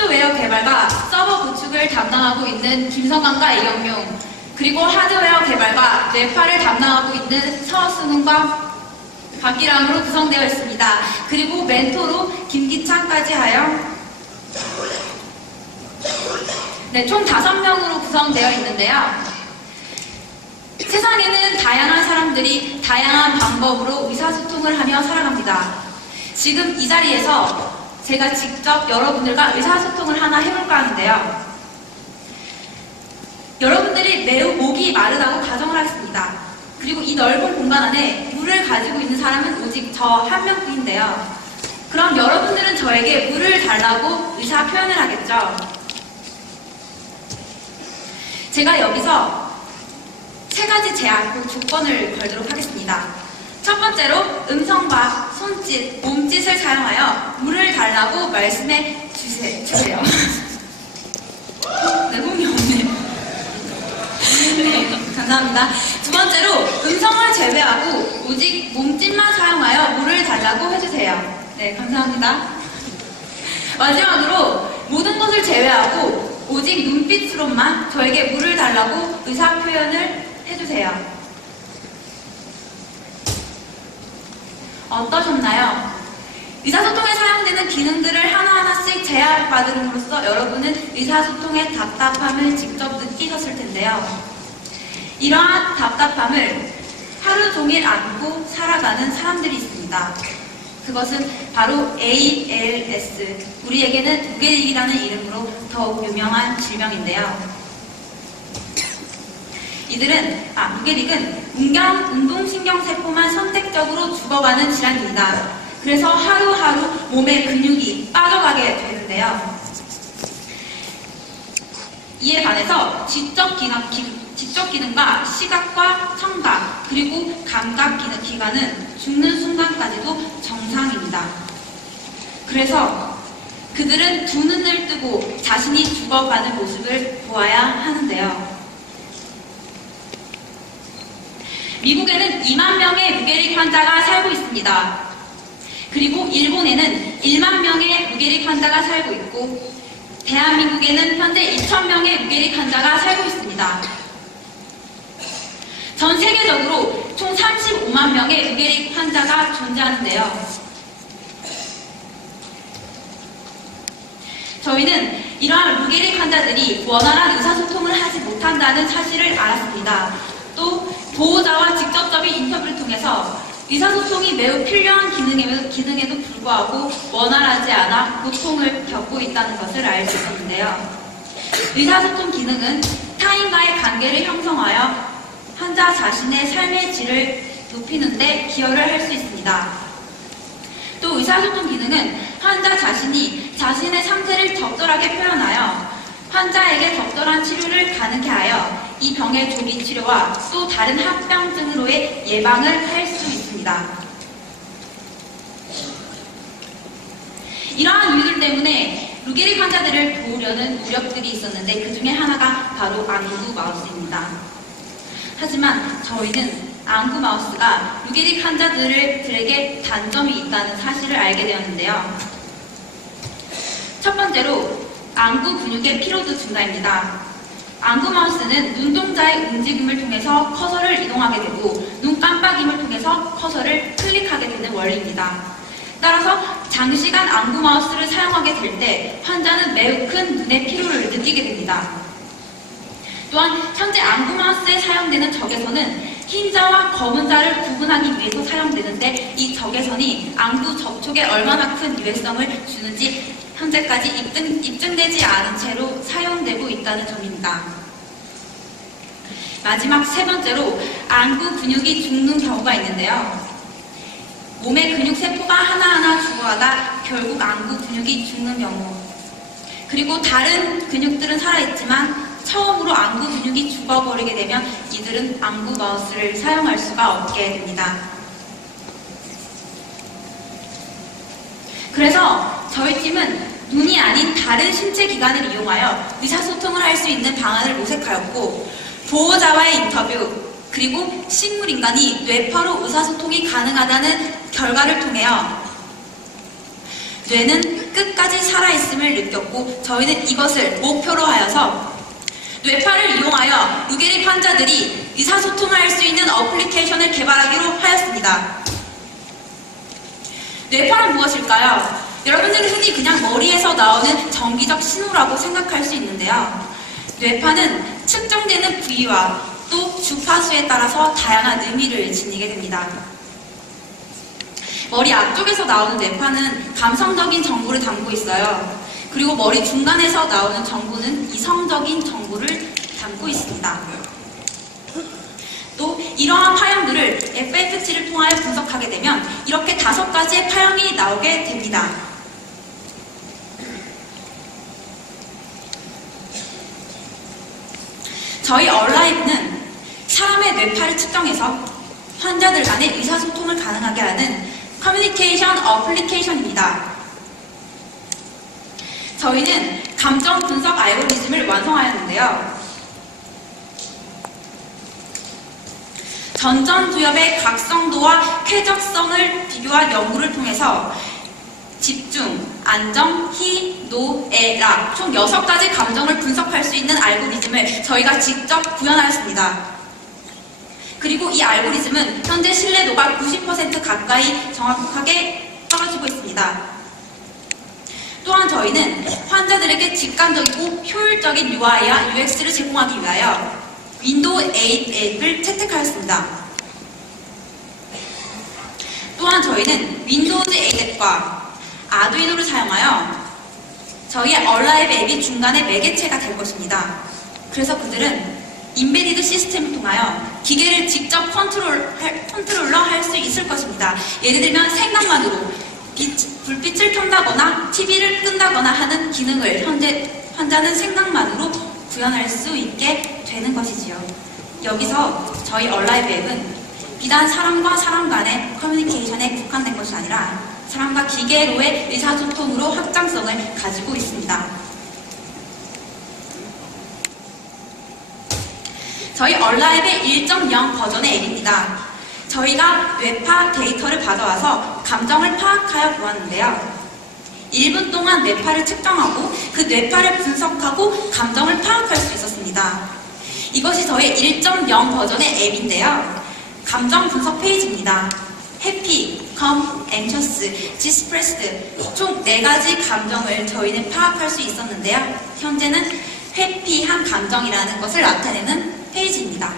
소프트웨어 개발과 서버 구축을 담당하고 있는 김성광과 이경용, 그리고 하드웨어 개발과 뇌파를 담당하고 있는 서승훈과 박기랑으로 구성되어 있습니다. 그리고 멘토로 김기창까지 하여 총 5명으로 구성되어 있는데요. 세상에는 다양한 사람들이 다양한 방법으로 의사소통을 하며 살아갑니다. 지금 이 자리에서 제가 직접 여러분들과 의사소통을 하나 해볼까 하는데요. 여러분들이 매우 목이 마르다고 가정을 하겠습니다. 그리고 이 넓은 공간 안에 물을 가지고 있는 사람은 오직 저 한 명뿐인데요. 그럼 여러분들은 저에게 물을 달라고 의사 표현을 하겠죠. 제가 여기서 3가지 제한, 조건을 걸도록 하겠습니다. 첫 번째로 음성과 손짓, 몸짓을 사용하여 물을 달라고 말씀해 주세요. 네, 몸이 없네요. 네, 감사합니다. 두 번째로 음성을 제외하고 오직 몸짓만 사용하여 물을 달라고 해주세요. 네, 감사합니다. 마지막으로 모든 것을 제외하고 오직 눈빛으로만 저에게 물을 달라고 의사 표현을 해주세요. 어떠셨나요? 의사소통에 사용되는 기능들을 하나하나씩 제안받음으로써 여러분은 의사소통의 답답함을 직접 느끼셨을 텐데요. 이러한 답답함을 하루 종일 안고 살아가는 사람들이 있습니다. 그것은 바로 ALS, 우리에게는 무게릭이라는 이름으로 더욱 유명한 질병인데요. 무게릭은 운동신경세포만 선택적으로 죽어가는 질환입니다. 그래서 하루하루 몸의 근육이 빠져가게 되는데요. 이에 반해서 지적 기능과 시각과 청각, 그리고 감각 기관은 죽는 순간까지도 정상입니다. 그래서 그들은 두 눈을 뜨고 자신이 죽어가는 모습을 보아야 하는데요. 미국에는 2만 명의 무게릭 환자가 살고 있습니다. 그리고 일본에는 1만 명의 무게릭 환자가 살고 있고, 대한민국에는 현재 2,000명의 무게릭 환자가 살고 있습니다. 전 세계적으로 총 35만 명의 무게릭 환자가 존재하는데요. 저희는 이러한 무게릭 환자들이 원활한 의사소통을 하지 못한다는 사실을 알았습니다. 또 보호자와 직접적인 인터뷰를 통해서 의사소통이 매우 필요한 기능에도 불구하고 원활하지 않아 고통을 겪고 있다는 것을 알 수 있었는데요. 의사소통 기능은 타인과의 관계를 형성하여 환자 자신의 삶의 질을 높이는 데 기여를 할 수 있습니다. 또 의사소통 기능은 환자 자신이 자신의 상태를 적절하게 표현하여 환자에게 적절한 치료를 가능케 하여 이 병의 조기 치료와 또 다른 합병증으로의 예방을 할 수 있습니다. 이러한 이유들 때문에 루게릭 환자들을 도우려는 노력들이 있었는데 그 중에 하나가 바로 안구 마우스입니다. 하지만 저희는 안구 마우스가 루게릭 환자들에게 단점이 있다는 사실을 알게 되었는데요. 첫 번째로 안구 근육의 피로도 증가입니다. 안구 마우스는 눈동자의 움직임을 통해서 커서를 이동하게 되고 눈 깜빡임을 통해서 커서를 클릭하게 되는 원리입니다. 따라서 장시간 안구 마우스를 사용하게 될 때 환자는 매우 큰 눈의 피로를 느끼게 됩니다. 또한 현재 안구 마우스에 사용되는 적외선은 흰자와 검은 자를 구분하기 위해서 사용되는데 이 적외선이 안구 접촉에 얼마나 큰 유해성을 주는지 현재까지 입증되지 않은 채로 사용되고 있다는 점입니다. 마지막 3번째로 안구 근육이 죽는 경우가 있는데요. 몸의 근육 세포가 하나하나 죽어가다 결국 안구 근육이 죽는 경우, 그리고 다른 근육들은 살아있지만 처음으로 안구 근육이 죽어버리게 되면 이들은 안구 마우스를 사용할 수가 없게 됩니다. 그래서 저희 팀은 눈이 아닌 다른 신체 기관을 이용하여 의사소통을 할 수 있는 방안을 모색하였고, 보호자와의 인터뷰, 그리고 식물인간이 뇌파로 의사소통이 가능하다는 결과를 통하여 뇌는 끝까지 살아있음을 느꼈고 저희는 이것을 목표로 하여서 뇌파를 이용하여 루게릭 환자들이 의사소통을 할 수 있는 어플리케이션을 개발하기로 하였습니다. 뇌파란 무엇일까요? 여러분들이 흔히 그냥 머리에서 나오는 정기적 신호라고 생각할 수 있는데요. 뇌파는 측정되는 부위와 또 주파수에 따라서 다양한 의미를 지니게 됩니다. 머리 앞쪽에서 나오는 뇌파는 감성적인 정보를 담고 있어요. 그리고 머리 중간에서 나오는 정보는 이성적인 정보를 담고 있습니다. 또 이러한 파형들을 FFT를 통하여 분석하게 되면 이렇게 5가지의 파형이 나오게 됩니다. 저희 얼라이브는 사람의 뇌파를 측정해서 환자들 간의 의사소통을 가능하게 하는 커뮤니케이션 어플리케이션입니다. 저희는 감정 분석 알고리즘을 완성하였는데요. 전전두엽의 각성도와 쾌적성을 비교한 연구를 통해서 집중, 안정, 희, 노, 애, 락 총 6가지 감정을 분석할 수 있는 알고리즘을 저희가 직접 구현하였습니다. 그리고 이 알고리즘은 현재 신뢰도가 90% 가까이 정확하게 떨어지고 있습니다. 또한 저희는 환자들에게 직관적이고 효율적인 UI와 UX를 제공하기 위하여 윈도우 8 앱을 채택하였습니다. 또한 저희는 윈도우즈 8 앱과 아두이노를 사용하여 저희의 얼라이브 앱이 중간에 매개체가 될 것입니다. 그래서 그들은 인베디드 시스템을 통하여 기계를 직접 컨트롤러 할 수 있을 것입니다. 예를 들면 생각만으로 불빛을 켠다거나 TV를 끈다거나 하는 기능을 현재 환자는 생각만으로 구현할 수 있게 되는 것이지요. 여기서 저희 얼라이브 앱은 비단 사람과 사람 간의 커뮤니케이션에 국한된 것이 아니라 사람과 기계로의 의사소통으로 확장성을 가지고 있습니다. 저희 얼라이브의 1.0 버전의 앱입니다. 저희가 뇌파 데이터를 받아와서 감정을 파악하여 보았는데요. 1분 동안 뇌파를 측정하고 그 뇌파를 분석하고 감정을 파악할 수 있었습니다. 이것이 저희 1.0 버전의 앱인데요. 감정 분석 페이지입니다. 해피, calm, anxious, distressed 총 4가지 감정을 저희는 파악할 수 있었는데요. 현재는 회피한 감정이라는 것을 나타내는 페이지입니다.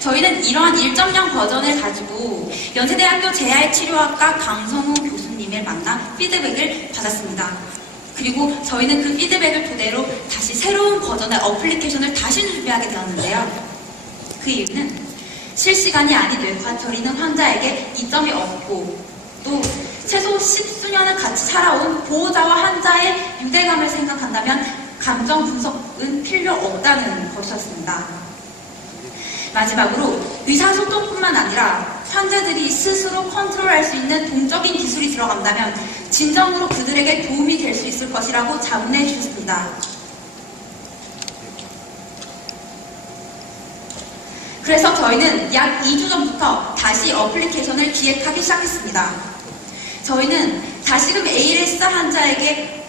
저희는 이러한 1.0 버전을 가지고 연세대학교 재활치료학과 강성우 교수님을 만나 피드백을 받았습니다. 그리고 저희는 그 피드백을 토대로 다시 새로운 버전의 어플리케이션을 다시 준비하게 되었는데요. 그 이유는 실시간이 아닌 뇌파 처리는 환자에게 이점이 없고 또 최소 10수년을 같이 살아온 보호자와 환자의 유대감을 생각한다면 감정 분석은 필요 없다는 것이었습니다. 마지막으로 의사소통뿐만 아니라 환자들이 스스로 컨트롤할 수 있는 동적인 기술이 들어간다면 진정으로 그들에게 도움이 될 수 있을 것이라고 자문해 주셨습니다. 그래서 저희는 약 2주 전부터 다시 어플리케이션을 기획하기 시작했습니다. 저희는 다시금 ALS 환자에게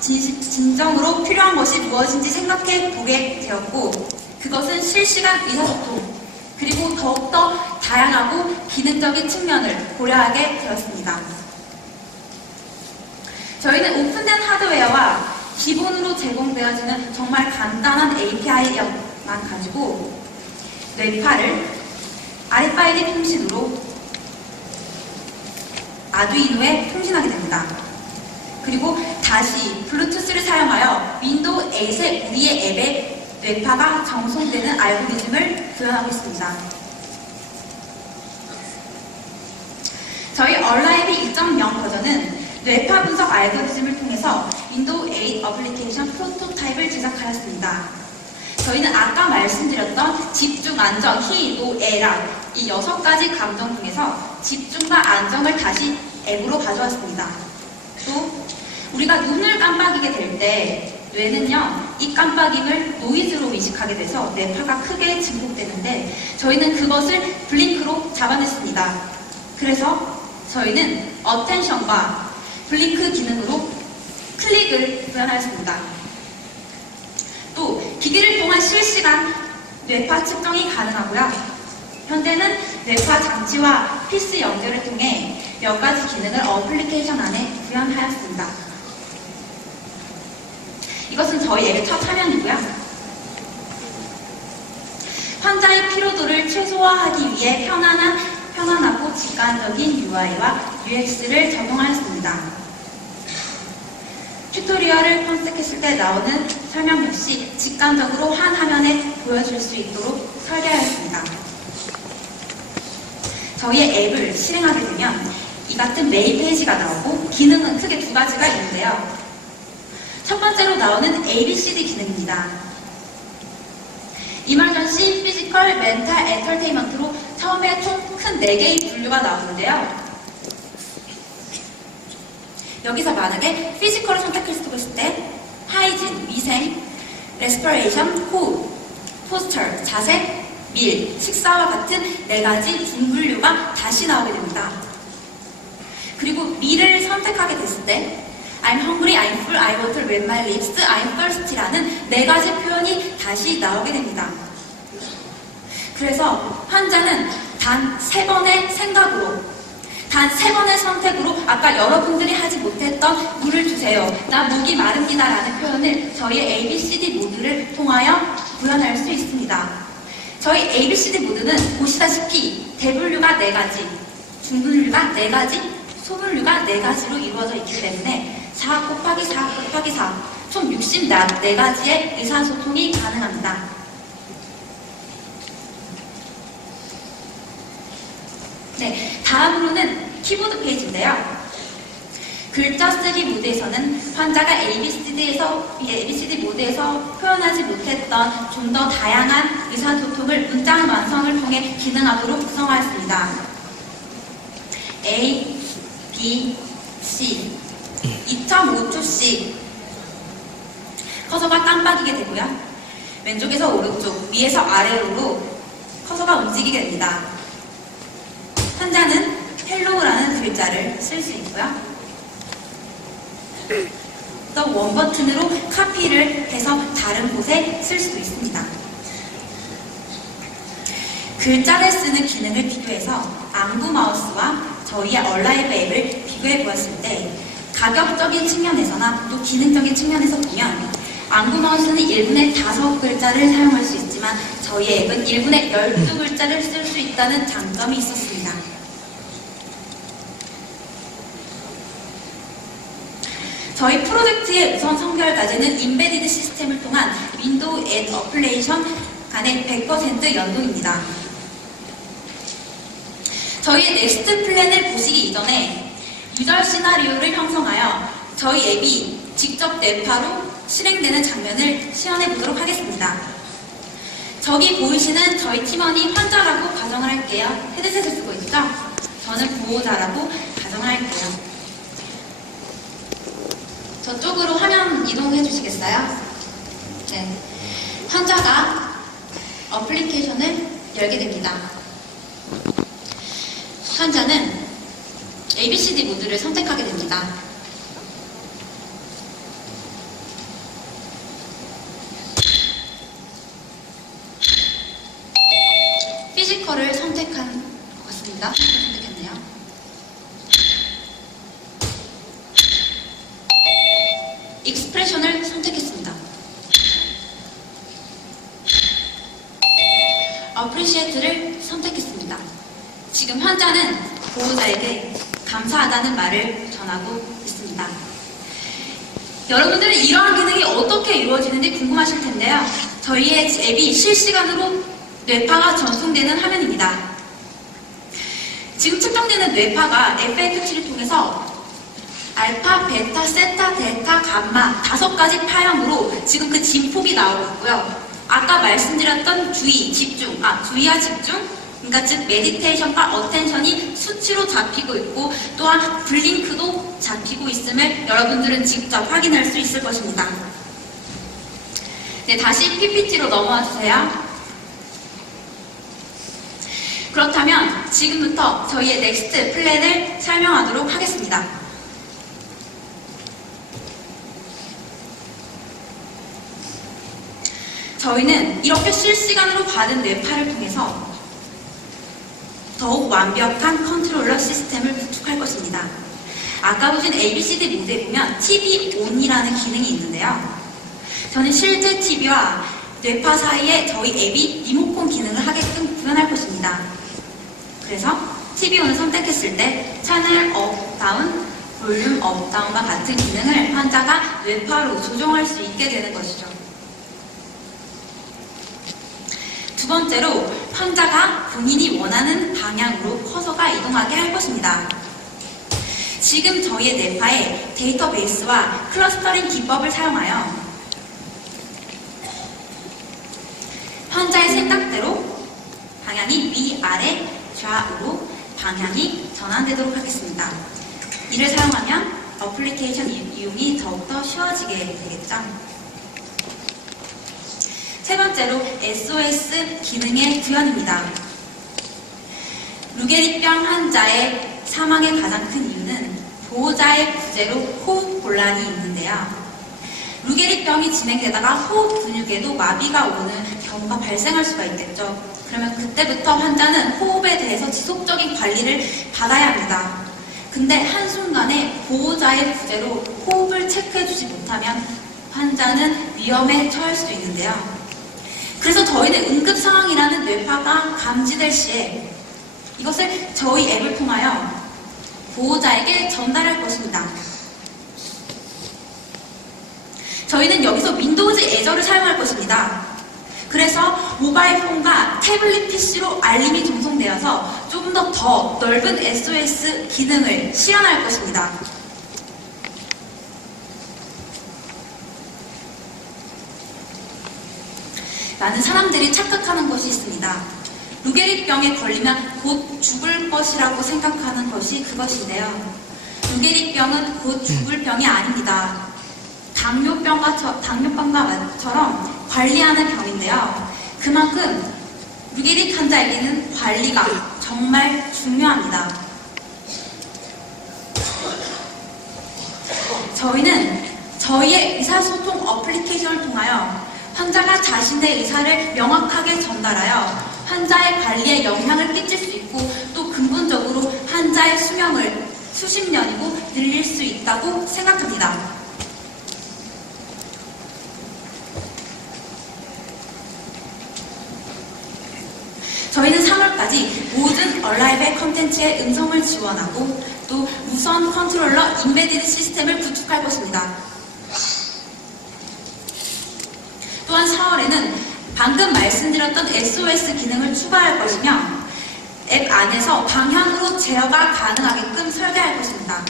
진정으로 필요한 것이 무엇인지 생각해 보게 되었고 그것은 실시간 의사소통 그리고 더욱더 다양하고 기능적인 측면을 고려하게 되었습니다. 저희는 오픈된 하드웨어와 기본으로 제공되어지는 정말 간단한 API만 가지고 뇌파를 RFID 통신으로 아두이노에 통신하게 됩니다. 그리고 다시 블루투스를 사용하여 윈도우 8의 우리의 앱에 뇌파가 정송되는 알고리즘을 구현하고 있습니다. 저희 얼라이브 2.0 버전은 뇌파 분석 알고리즘을 통해서 윈도우 8 어플리케이션 프로토타입을 제작하였습니다. 저희는 아까 말씀드렸던 집중, 안정, 희, 노, 애, 락 이 6가지 감정 중에서 집중과 안정을 다시 앱으로 가져왔습니다. 또 우리가 눈을 깜빡이게 될 때 뇌는요, 이 깜빡임을 노이즈로 인식하게 돼서 뇌파가 크게 증폭되는데 저희는 그것을 블링크로 잡아냈습니다. 그래서 저희는 어텐션과 블링크 기능으로 클릭을 구현하였습니다. 또 기기를 통한 실시간 뇌파 측정이 가능하고요. 현재는 뇌파 장치와 피스 연결을 통해 몇 가지 기능을 어플리케이션 안에 구현하였습니다. 이것은 저희 앱의 첫 화면이고요. 환자의 피로도를 최소화하기 위해 편안하고 직관적인 UI와 UX를 적용하였습니다. 튜토리얼을 검색했을 때 나오는 설명 역시 직관적으로 한 화면에 보여줄 수 있도록 설계하였습니다. 저희의 앱을 실행하게 되면 이 같은 메인 페이지가 나오고 기능은 크게 두 가지가 있는데요. 첫 번째로 나오는 ABCD 기능입니다. 이멀전시, 피지컬, 멘탈, 엔터테인먼트로 처음에 총 큰 4개의 분류가 나오는데요. 여기서 만약에 피지컬을 선택했을 때 하이진, 위생, 레스퍼레이션, 호흡, 포스처, 자세, 밀, 식사와 같은 4가지 분분류가 다시 나오게 됩니다. 그리고 밀을 선택하게 됐을 때 I'm hungry, I'm full, I want to read my lips, I'm thirsty라는 4가지 표현이 다시 나오게 됩니다. 그래서 환자는 단 3번의 생각으로, 단 3번의 선택으로 아까 여러분들이 하지 못했던 물을 주세요, 나 목이 마릅니다 라는 표현을 저희의 ABCD 모드를 통하여 구현할 수 있습니다. 저희 ABCD 모드는 보시다시피 대분류가 4가지, 중분류가 4가지, 소분류가 4가지로 이루어져 있기 때문에 4 곱하기 4 곱하기 4, 총 64가지의 의사소통이 가능합니다. 네, 다음으로는 키보드 페이지인데요. 글자 쓰기 모드에서는 환자가 ABCD 모드에서 표현하지 못했던 좀 더 다양한 의사소통을 문장 완성을 통해 기능하도록 구성하였습니다. A, B, C 2.5초씩 커서가 깜빡이게 되고요. 왼쪽에서 오른쪽, 위에서 아래로 커서가 움직이게 됩니다. 환자는 헬로우라는 글자를 쓸 수 있고요. 또 원 버튼으로 카피를 해서 다른 곳에 쓸 수도 있습니다. 글자를 쓰는 기능을 비교해서 안구 마우스와 저희의 얼라이브 앱을 비교해 보았을 때 가격적인 측면에서나 또 기능적인 측면에서 보면 안구 마우스는 1분에 5글자를 사용할 수 있지만 저희 앱은 1분에 12글자를 쓸 수 있다는 장점이 있었습니다. 저희 프로젝트의 우선 성결까지는 인베디드 시스템을 통한 윈도우 앱 어플레이션 간의 100% 연동입니다. 저희의 넥스트 플랜을 보시기 이전에 유저 시나리오를 형성하여 저희 앱이 직접 뇌파로 실행되는 장면을 시연해 보도록 하겠습니다. 저기 보이시는 저희 팀원이 환자라고 가정을 할게요. 헤드셋을 쓰고 있죠? 저는 보호자라고 가정을 할게요. 저쪽으로 화면 이동해 주시겠어요? 네. 환자가 어플리케이션을 열게 됩니다. 환자는 ABCD 모드를 선택하게 됩니다. 피지컬을 선택한 것 같습니다. 선택했네요. 익스프레션을 선택했습니다. 어프리시에이트를 선택했습니다. 지금 환자는 보호자에게 감사하다는 말을 전하고 있습니다. 여러분들은 이러한 기능이 어떻게 이루어지는지 궁금하실 텐데요. 저희의 앱이 실시간으로 뇌파가 전송되는 화면입니다. 지금 측정되는 뇌파가 FAQT를 통해서 알파, 베타, 세타, 델타, 감마 5가지 파형으로 지금 그 진폭이 나오고 있고요. 아까 말씀드렸던 주의와 집중, 그러니까 즉 메디테이션과 어텐션이 수치로 잡히고 있고 또한 블링크도 잡히고 있음을 여러분들은 직접 확인할 수 있을 것입니다. 네, 다시 PPT로 넘어와 주세요. 그렇다면 지금부터 저희의 넥스트 플랜을 설명하도록 하겠습니다. 저희는 이렇게 실시간으로 받은 뇌파를 통해서 더욱 완벽한 컨트롤러 시스템을 구축할 것입니다. 아까 보신 ABCD 모드에 보면 TV ON이라는 기능이 있는데요. 저는 실제 TV와 뇌파 사이에 저희 앱이 리모컨 기능을 하게끔 구현할 것입니다. 그래서 TV ON을 선택했을 때 채널 업, 다운, 볼륨 업, 다운과 같은 기능을 환자가 뇌파로 조정할 수 있게 되는 것이죠. 두 번째로 환자가 본인이 원하는 방향으로 커서가 이동하게 할 것입니다. 지금 저희의 뇌파의 데이터베이스와 클러스터링 기법을 사용하여 환자의 생각대로 방향이 위, 아래, 좌우로 방향이 전환되도록 하겠습니다. 이를 사용하면 어플리케이션 이용이 더욱더 쉬워지게 되겠죠. 세 번째로 SOS 기능의 구현입니다. 루게릭병 환자의 사망의 가장 큰 이유는 보호자의 부재로 호흡 곤란이 있는데요. 루게릭병이 진행되다가 호흡 근육에도 마비가 오는 경우가 발생할 수가 있겠죠. 그러면 그때부터 환자는 호흡에 대해서 지속적인 관리를 받아야 합니다. 근데 한순간에 보호자의 부재로 호흡을 체크해주지 못하면 환자는 위험에 처할 수도 있는데요. 그래서 저희는 응급상황이라는 뇌파가 감지될 시에 이것을 저희 앱을 통하여 보호자에게 전달할 것입니다. 저희는 여기서 윈도우즈 애저를 사용할 것입니다. 그래서 모바일 폰과 태블릿 PC로 알림이 전송되어서 조금 더 넓은 SOS 기능을 실현할 것입니다. 많은 사람들이 착각하는 것이 있습니다. 루게릭병에 걸리면 곧 죽을 것이라고 생각하는 것이 그것인데요. 루게릭병은 곧 죽을 병이 아닙니다. 당뇨병과처럼 관리하는 병인데요. 그만큼 루게릭 환자에게는 관리가 정말 중요합니다. 저희는 저희의 의사소통 어플리케이션을 통하여 환자가 자신의 의사를 명확하게 전달하여 환자의 관리에 영향을 끼칠 수 있고 또 근본적으로 환자의 수명을 수십 년이고 늘릴 수 있다고 생각합니다. 저희는 3월까지 모든 얼라이벨 컨텐츠의 음성을 지원하고 또 무선 컨트롤러 인베디드 시스템을 구축할 것입니다. 또한 4월에는 방금 말씀드렸던 SOS 기능을 추가할 것이며 앱 안에서 방향으로 제어가 가능하게끔 설계할 것입니다.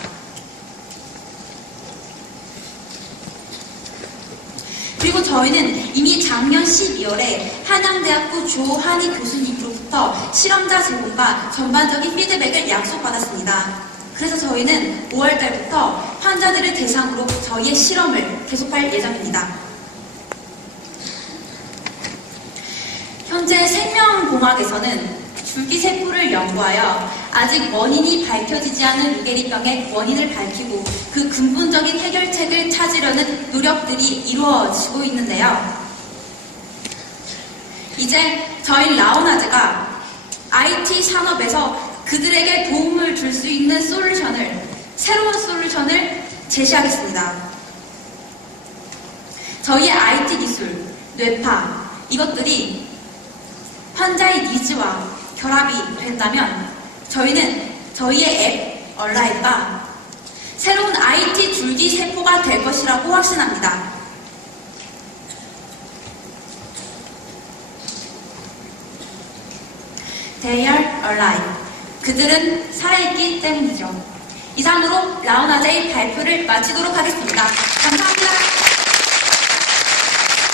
그리고 저희는 이미 작년 12월에 한양대학교 조한희 교수님으로부터 실험자 제공과 전반적인 피드백을 약속받았습니다. 그래서 저희는 5월달부터 환자들을 대상으로 저희의 실험을 계속할 예정입니다. 현재 생명공학에서는 줄기세포를 연구하여 아직 원인이 밝혀지지 않은 루게릭병의 원인을 밝히고 그 근본적인 해결책을 찾으려는 노력들이 이루어지고 있는데요. 이제 저희 라오나즈가 IT 산업에서 그들에게 도움을 줄 수 있는 새로운 솔루션을 제시하겠습니다. 저희의 IT 기술, 뇌파, 이것들이 환자의 니즈와 결합이 된다면 저희는 저희의 앱 얼라이브가 새로운 IT 줄기세포가 될 것이라고 확신합니다. They are alive. 그들은 살아있기 때문이죠. 이상으로 라오나제의 발표를 마치도록 하겠습니다. 감사합니다.